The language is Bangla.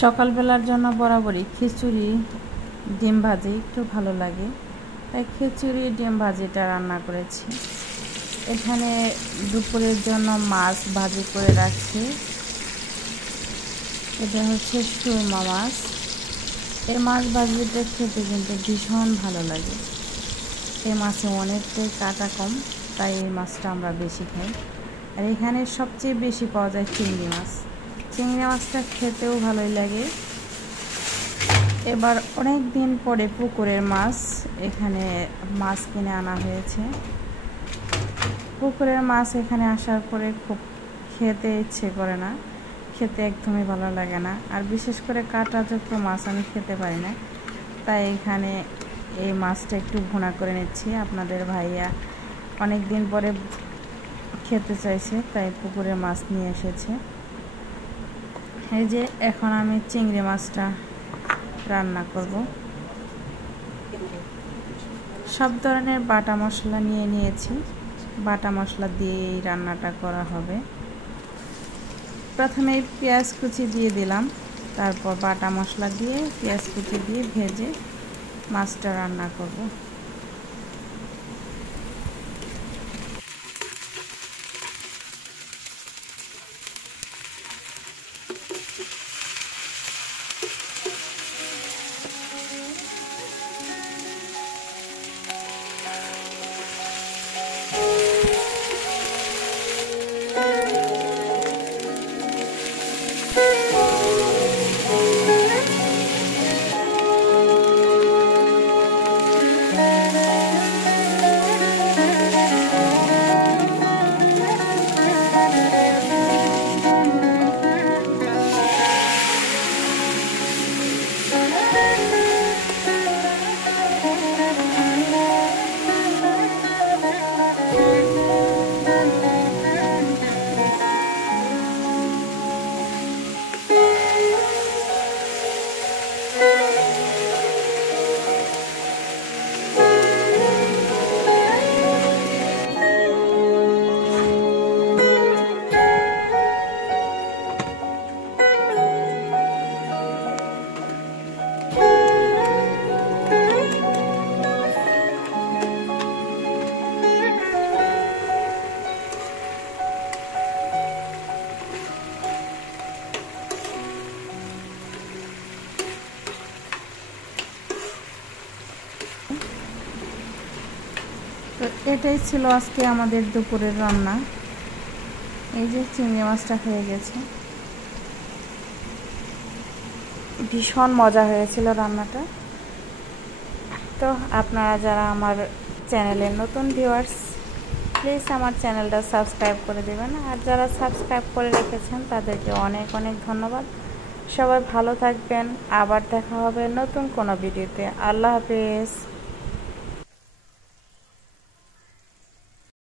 সকালবেলার জন্য বরাবরই খিচুড়ি ডিম ভাজি একটু ভালো লাগে, তাই খিচুড়ি ডিম ভাজিটা রান্না করেছি। এখানে দুপুরের জন্য মাছ ভাজি করে রাখছি। এটা হচ্ছে সুরমা মাছ। এই মাছ ভাজিটা খেতে কিন্তু ভীষণ ভালো লাগে। এই মাছে অনেকটাই কাটা কম, তাই এই মাছটা আমরা বেশি খাই। আর এখানে সবচেয়ে বেশি পাওয়া যায় চিংড়ি মাছ। চিংড়ি মাছটা খেতেও ভালোই লাগে। এবার অনেক দিন পরে পুকুরের মাছ এখানে মাছ কিনে আনা হয়েছে। পুকুরের মাছ এখানে আসার পরে খুব খেতে ইচ্ছে করে না, খেতে একদমই ভালো লাগে না। আর বিশেষ করে কাঁটাযুক্ত মাছ আমি খেতে পারি না, তাই এখানে এই মাছটা একটু ভুনা করে নিচ্ছি। আপনাদের ভাইয়া অনেক দিন পরে খেতে চাইছে, তাই পুকুরের মাছ নিয়ে এসেছে। এই যে এখন আমি চিংড়ি মাছটা রান্না করব। সব ধরনের বাটা মশলা নিয়ে নিয়েছি, বাটা মশলা দিয়ে এই রান্নাটা করা হবে। প্রথমে পেঁয়াজ কুচি দিয়ে দিলাম, তারপর বাটা মশলা দিয়ে পেঁয়াজ কুচি দিয়ে ভেজে মাছটা রান্না করব। তো এটাই ছিল আজকে আমাদের দুপুরের রান্না। এই যে চিংড়ি মাছটা হয়ে গেছে, ভীষণ মজা হয়েছিল রান্নাটা। তো আপনারা যারা আমার চ্যানেলের নতুন ভিউয়ার্স, প্লিজ আমার চ্যানেলটা সাবস্ক্রাইব করে দেবেন। আর যারা সাবস্ক্রাইব করে রেখেছেন তাদেরকে অনেক অনেক ধন্যবাদ। সবাই ভালো থাকবেন। আবার দেখা হবে নতুন কোনো ভিডিওতে। আল্লাহ হাফেজ।